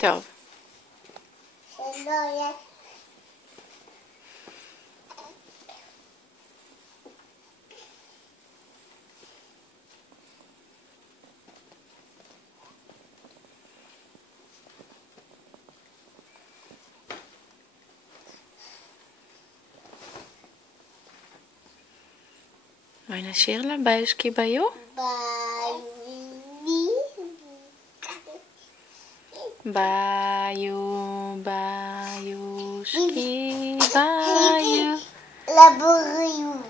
טוב. שלא יהיה. בואי נשאיר לה ביושקי ביו. ביושקי ביו. לבריאות.